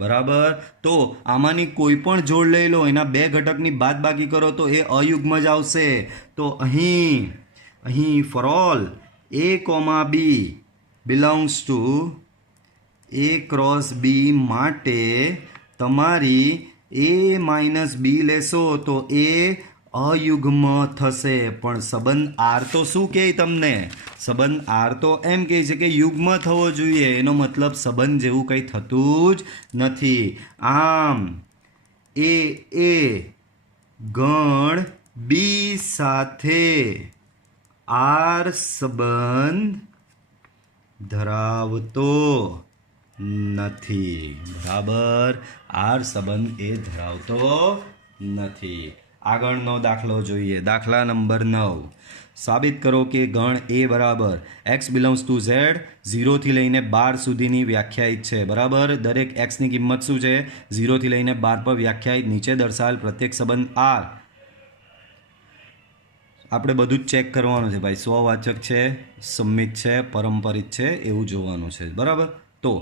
બરાબર, તો આમાંની કોઈ પણ જોડ લઈ લો, એના બે ઘટકની બાદબાકી કરો તો એ અયુગ્મ જ આવશે. તો અહીં for all a comma b belongs to a cross b માટે તમારી a માઇનસ બી લેશો તો એ અયુગ્મ થશે, પણ સંબંધ આર તો શું કહે તમને? સંબંધ આર તો એમ કહે છે કે યુગ્મ થવો જોઈએ. એનો મતલબ સંબંધ જેવું કંઈ થતું જ નથી. આમ એ ગણ બી સાથે આર સંબંધ ધરાવતો નથી. બરાબર, આર સંબંધ એ ધરાવતો નથી. આગળનો દાખલો જોઈએ. દાખલા નંબર 9. સાબિત કરો કે ગણ એ બરાબર એક્સ બિલોંગ્સ ટુ ઝેડ 0થી લઈને 12 સુધીની વ્યાખ્યાયિત છે. બરાબર, દરેક એક્સની કિંમત શું છે? 0થી લઈને 12 પર વ્યાખ્યાયિત નીચે દર્શાવેલ પ્રત્યેક સંબંધ આર. આપણે બધું જ ચેક કરવાનું છે ભાઈ. સ્વવાચક છે, સંમિત છે, પરંપરિત છે, એવું જોવાનું છે. બરાબર, તો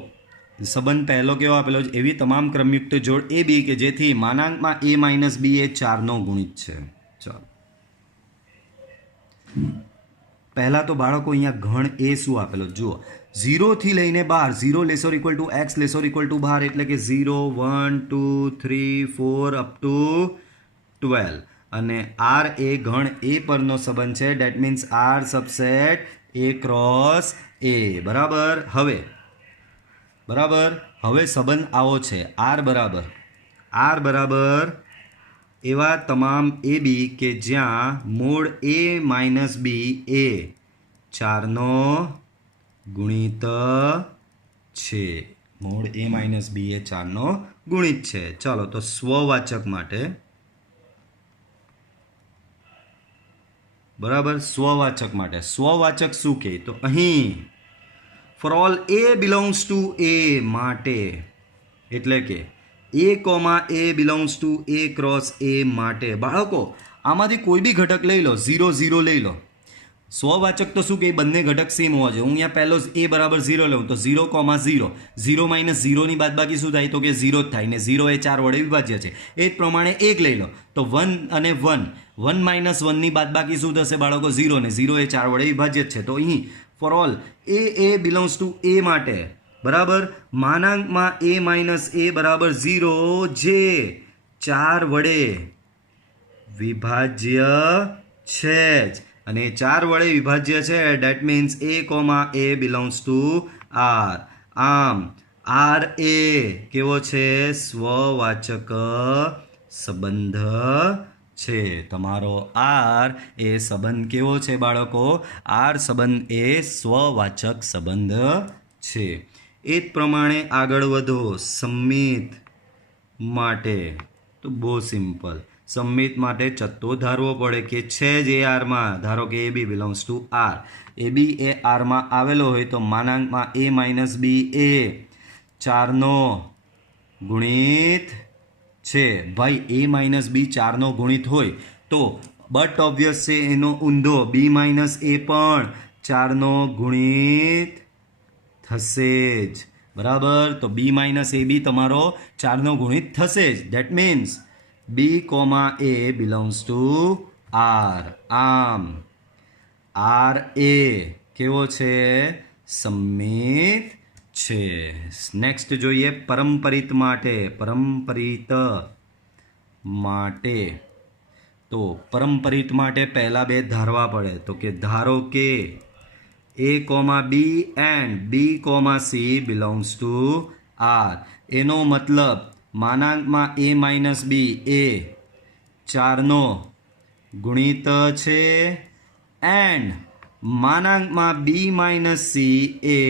સંબંધ પહેલો કેવો આપેલો છે? એવી તમામ ક્રમયુક્ત જોડ એ બી કે જેથી માનાંકમાં a માઇનસ બી એ 4નો ગુણિત છે. ચાલો, પહેલા તો બાળકો અહીંયા ગણ એ શું આપેલો જુઓ. 0થી લઈને 12, 0 less or equal to x less or equal to 12, એટલે કે 0 1 2 3 4 અપ ટુ 12. અને આર એ ગણ એ પરનો સંબંધ છે. That means R subset A cross એ. બરાબર, હવે સંબંધ આવો છે. આર બરાબર એવા તમામ એ બી કે જ્યાં મોડ એ માઇનસ બી એ 4નો ગુણિત છે. મોડ એ માઇનસ બી એ 4નો ગુણિત છે. ચાલો, તો સ્વવાચક માટે બરાબર, સ્વવાચક શું કહે? તો અહીં for all a belongs to A માટે, એટલે કે a comma a belongs to A cross A માટે. બાળકો આમાંથી કોઈ બી ઘટક લઈ લો, 0 0 લઈ લો. સ્વવાચક તો શું કે બંને ઘટક સેમ હોવા જોઈએ. હું અહીંયા પહેલો એ બરાબર 0 લઉં તો 0, 0 0 માઇનસ 0ની બાદબાકી શું થાય? તો કે 0 જ થાય ને 0 એ 4 વડે વિભાજ્ય છે. એ જ પ્રમાણે 1 લઈ લો તો 1 અને 1 માઇનસ 1ની બાદબાકી શું થશે બાળકો? 0 ને 0 એ 4 વડે વિભાજ્ય છે. તો અહીં for all a belongs to A માટે બરાબર માનાંકમાં a માઇનસ એ બરાબર 0 જે 4 વડે વિભાજ્ય છે જ, અને 4 વડે વિભાજ્ય છે. That means a comma a belongs to R. આમ આર એ કેવો છે? સ્વવાચક સંબંધ છે. તમારો આર એ સંબંધ કેવો છે બાળકો? આર સંબંધ એ સ્વવાચક સંબંધ છે. એ જ પ્રમાણે આગળ વધો. સંમિત માટે તો બહુ સિમ્પલ. સંમિત માટે ચત્તો ધારવો પડે કે છે જ એ આરમાં. ધારો કે a B belongs to R. A બી એ આરમાં આવેલો હોય તો માનાંકમાં એ માઇનસ બી એ 4નો ગુણિત છે. ભાઈ એ માઇનસ બી 4નો ગુણિત હોય તો બટ ઓબ્વિયસ છે એનો ઊંધો બી માઇનસ એ પણ 4નો ગુણિત થશે જ. બરાબર, તો બી માઇનસ એ બી તમારો 4નો ગુણિત થશે જ. That means b comma a belongs to R. આમ આર એ કેવો છે? સંમિત છે. નેક્સ્ટ જોઈએ પરંપરિત માટે. તો પરંપરિત માટે પહેલા બે ધારવા પડે. તો કે ધારો કે a comma b and b comma c belongs to R. એનો મતલબ માનાંકમાં a માઇનસ બી એ 4નો ગુણિત છે એન્ડ માનાંકમાં બી માઇનસ સી એ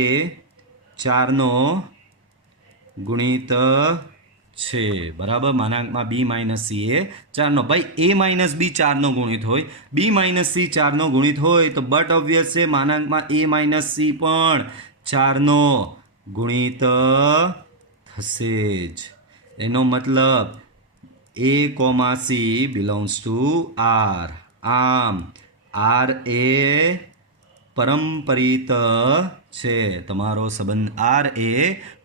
4નો ગુણિત છે. બરાબર, માનાંકમાં બી માઇનસ સી એ 4નો. ભાઈ એ માઇનસ બી 4નો ગુણિત હોય, બી માઇનસ સી 4નો ગુણિત હોય તો બટ ઓબ્વિયસ છે માનાંકમાં એ માઇનસ સી પણ 4નો ગુણિત થશે જ. એનો મતલબ a comma c belongs to R. આમ આર એ પરંપરિત છે. તમારો સંબંધ આર એ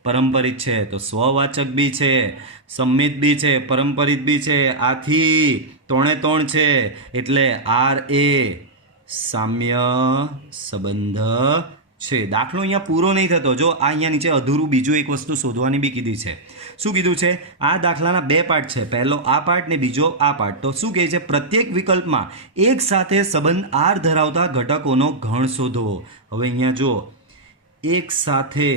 પરંપરિત છે. તો સ્વવાચક બી છે, સંમિત બી છે, પરંપરિત બી છે. આથી 3 છે એટલે આર એ સામ્ય સંબંધ છે. દાખલો અહીંયા પૂરો નહીં થતો. જો આ અહીંયા નીચે અધૂરું બીજું એક વસ્તુ શોધવાની બી કીધી છે. શું કીધું છે? આ દાખલાના બે પાર્ટ છે, પહેલો આ પાર્ટ ને બીજો આ પાર્ટ. તો શું કહે છે? પ્રત્યેક વિકલ્પમાં એક સાથે સંબંધ આર ધરાવતા ઘટકોનો ગણ શોધવો. હવે અહીંયા જો એક સાથે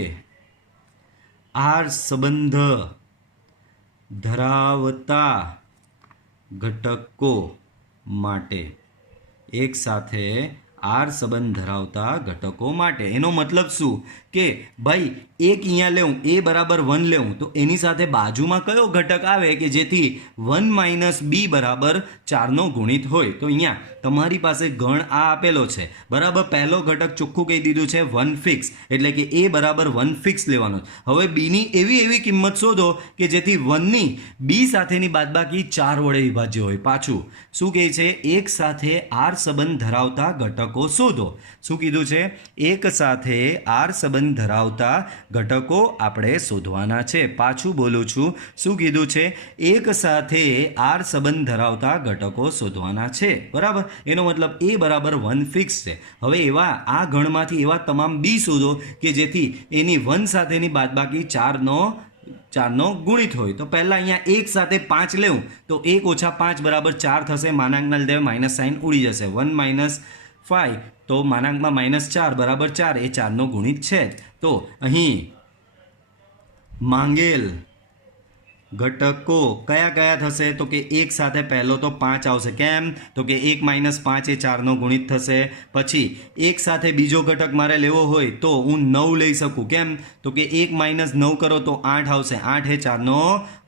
આર સંબંધ ધરાવતા ઘટકો માટે, એક સાથે આર સંબંધ ધરાવતા ઘટકો માટે એનો મતલબ શું કે ભાઈ એક અહીંયા લેવું એ બરાબર 1 લેવું તો એની સાથે બાજુમાં કયો ઘટક આવે કે જેથી 1 માઇનસ બી બરાબર 4નો ગુણિત હોય. તો અહીંયા તમારી પાસે ગણ આ આપેલો છે બરાબર. પહેલો ઘટક ચોખ્ખું કહી દીધું છે 1 ફિક્સ, એટલે કે એ બરાબર 1 ફિક્સ લેવાનો. હવે બીની એવી કિંમત શોધો કે જેથી 1ની બી સાથેની બાદબાકી 4 વડે વિભાજ્ય હોય. પાછું શું કહે છે? એક સાથે આર સંબંધ ધરાવતા ઘટકો શોધો. શું કીધું છે? એક સાથે આર સંબંધ ધરાવતા ઘટકો આપણે શોધવાના છે. પાછું બોલું છું, શું કીધું છે? એક સાથે આર સંબંધ ધરાવતા ઘટકો શોધવાના છે બરાબર. એનો મતલબ એ બરાબર 1 ફિક્સ છે. હવે એવા આ ગણમાંથી એવા તમામ બી શોધો કે જેથી એની 1 સાથેની બાદબાકી 4નો ગુણિત હોય. તો પહેલાં અહીંયા એક સાથે 5 લેવું તો 1 ઓછા 5 બરાબર 4 થશે. માનાંકના લીધે માઇનસ સાઇન ઉડી જશે. 1 માઇનસ 5 તો માનાંકમાં -4 બરાબર 4, એ 4નો ગુણિત છે. તો અહીં માંગેલ ઘટકો કયા કયા થશે? તો કે એક સાથે પહેલો તો 5 આવશે. કેમ? તો કે 1 માઇનસ 5 એ 4નો ગુણિત થશે. પછી એક સાથે બીજો ઘટક મારે લેવો હોય તો હું 9 લઈ શકું. કેમ? તો કે 1 માઇનસ 9 કરો તો 8 આવશે. 8 એ 4નો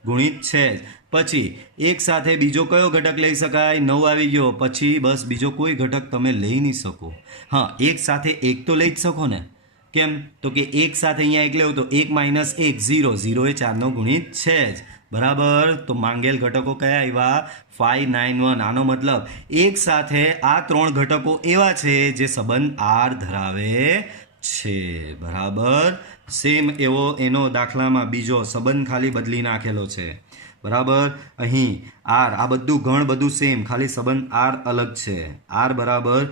ગુણિત છે. પછી એક સાથે બીજો કયો ઘટક લઈ શકાય? 9 આવી ગયો. પછી બસ બીજો કોઈ ઘટક તમે લઈ નહીં શકો. હા, એક સાથે એક તો લઈ જ શકો ને. કેમ? તો કે એક સાથે અહીંયા એક લેવું તો 1 માઇનસ 1 0, 0 એ 4નો ગુણિત છે જ બરાબર. તો માંગેલ ઘટકો કયા આવ્યા? 5 9 1. આનો મતલબ એક સાથે આ 3 ઘટકો એવા છે જે સંબંધ આર ધરાવે છે બરાબર. સેમ એવો એનો દાખલામાં બીજો સંબંધ ખાલી બદલી નાખેલો છે બરાબર. અહીં આર આ બધું ગણ બધું સેમ, ખાલી સંબંધ આર અલગ છે. આર બરાબર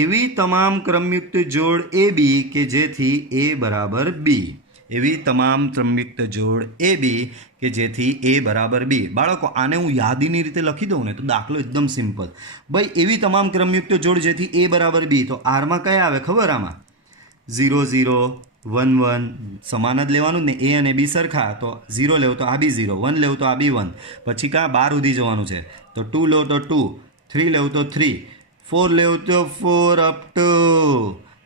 એવી તમામ ક્રમયુક્ત જોડ એ બી કે જેથી એ બરાબર બી. એવી તમામ ક્રમયુક્ત જોડ એ બી કે જેથી એ બરાબર બી. બાળકો આને હું યાદીની રીતે લખી દઉં ને તો દાખલો એકદમ સિમ્પલ. ભાઈ એવી તમામ ક્રમયુક્ત જોડ જેથી એ બરાબર બી, તો આરમાં કયા આવે ખબર? આમાં 0 0 1 1 સમાન જ લેવાનું ને. એ અને બી સરખા, તો 0 લેવું તો આ બી 0, 1 લેવું તો આ બી 1. પછી કાં 12 સુધી જવાનું છે તો 2 લેવું તો 2, 3 લેવું તો 3, 4 લેવું તો 4 અપ ટુ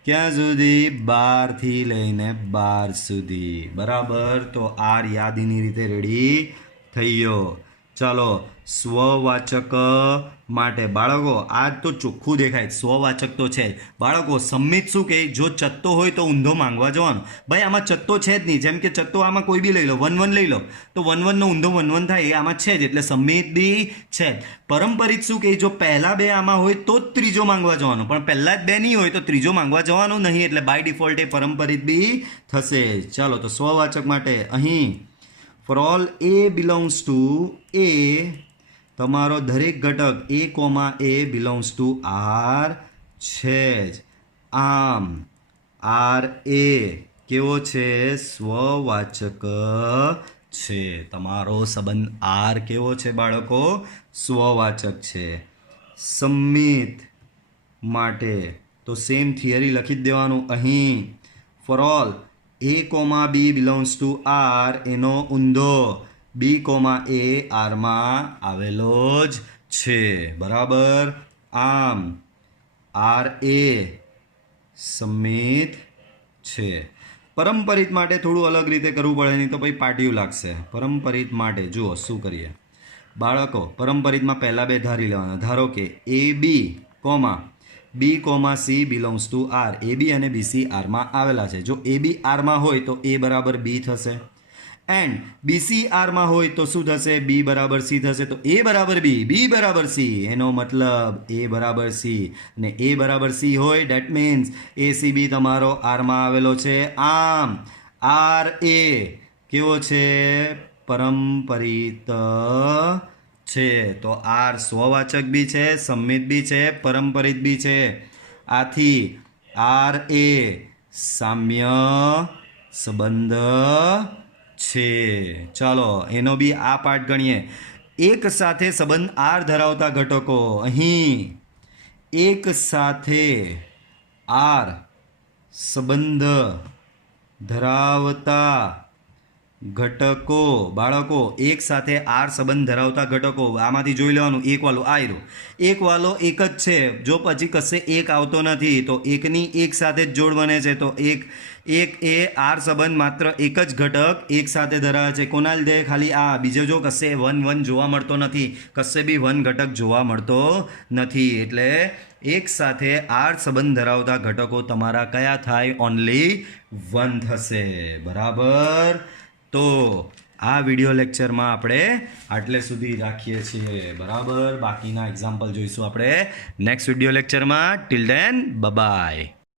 ક્યાં સુધી? 12 થી લઈને 12 સુધી બરાબર. તો આર યાદીની રીતે રેડી થઈ ગયો. ચાલો સ્વવાચક માટે બાળકો આ તો ચોખ્ખું દેખાય, સ્વવાચક તો છે બાળકો. સંમિત શું કહે? જો ચત્તો હોય તો ઊંધો માંગવા જવાનું. ભાઈ આમાં ચત્તો છે જ નહીં. જેમ કે ચત્તો આમાં કોઈ બી લઈ લો, 1 1 લઈ લો તો 1 1 નો ઊંધો 1 1 થાય, એ આમાં છે જ, એટલે સંમિત બી છે. પરંપરિત શું કહે? જો પહેલા બે આમાં હોય તો જ ત્રીજો માંગવા જવાનું, પણ પહેલા જ બે નહીં હોય તો ત્રીજો માંગવા જવાનું નહીં, એટલે બાય ડિફોલ્ટ એ પરંપરિત બી થશે. ચાલો તો સ્વવાચક માટે અહીં for all a belongs to A, તમારો દરેક ઘટક a comma a belongs to R છે જ. આમ આર એ કેવો છે? સ્વવાચક છે. તમારો સંબંધ આર કેવો છે બાળકો? સ્વવાચક છે. સંમિત માટે તો સેમ થિયરી લખી જ દેવાનું. અહીં for all a comma b belongs to R, એનો ઊંધો બી કોમા એ આરમાં આવેલો જ છે બરાબર. આમ આર એ સંમિત છે. પરંપરિત માટે થોડું અલગ રીતે કરવું પડે, નહીં તો પછી પાટિયું લાગશે. પરંપરિત માટે જુઓ શું કરીએ બાળકો. પરંપરિતમાં પહેલા બે ધારી લેવાના. ધારો કે a b comma b comma c belongs to R. A b અને બી સી આરમાં આવેલા છે. જો એ બી આરમાં હોય તો એ બરાબર બી થશે, એન્ડ બીસી આરમાં હોય તો શું થશે? બી બરાબર સી થશે. તો એ બરાબર બી, બી બરાબર સી, એનો મતલબ એ બરાબર સી. ને એ બરાબર સી હોય date means A C B તમારો આરમાં આવેલો છે. આમ આર એ કેવો છે? પરંપરિત છે. તો આર સ્વવાચક બી છે, સંમિત બી છે, પરંપરિત બી છે. આથી આર એ સામ્ય સંબંધ છે. ચાલો એનો બી આ પાર્ટ ગણીએ. એક સાથે સંબંધ આર ધરાવતા ઘટકો. અહીં એક સાથે આર સંબંધ ધરાવતા ઘટકો. બાળકો એક સાથે આર સંબંધ ધરાવતા ઘટકો આમાંથી જોઈ લેવાનું. એક વાલો આયરો, એક વાલો એક જ છે. જો પછી કશે એક આવતો નથી તો એકની એક સાથે જ જોડ બને છે. તો એક એ આર સંબંધ માત્ર એક જ ઘટક એક સાથે ધરાવે છે. કોના લીધે? ખાલી આ. બીજો જો કશે વન જોવા મળતો નથી, કશે બી વન ઘટક જોવા મળતો નથી. એટલે એક સાથે આર સંબંધ ધરાવતા ઘટકો તમારા કયા થાય? ઓનલી વન થશે. બરાબર. તો આ વિડીયો લેક્ચરમાં આપણે આટલે સુધી રાખીએ છીએ. બરાબર. બાકીના એક્ઝામ્પલ જોઈશું આપણે નેક્સ્ટ વિડીયો લેક્ચરમાં. Till then by.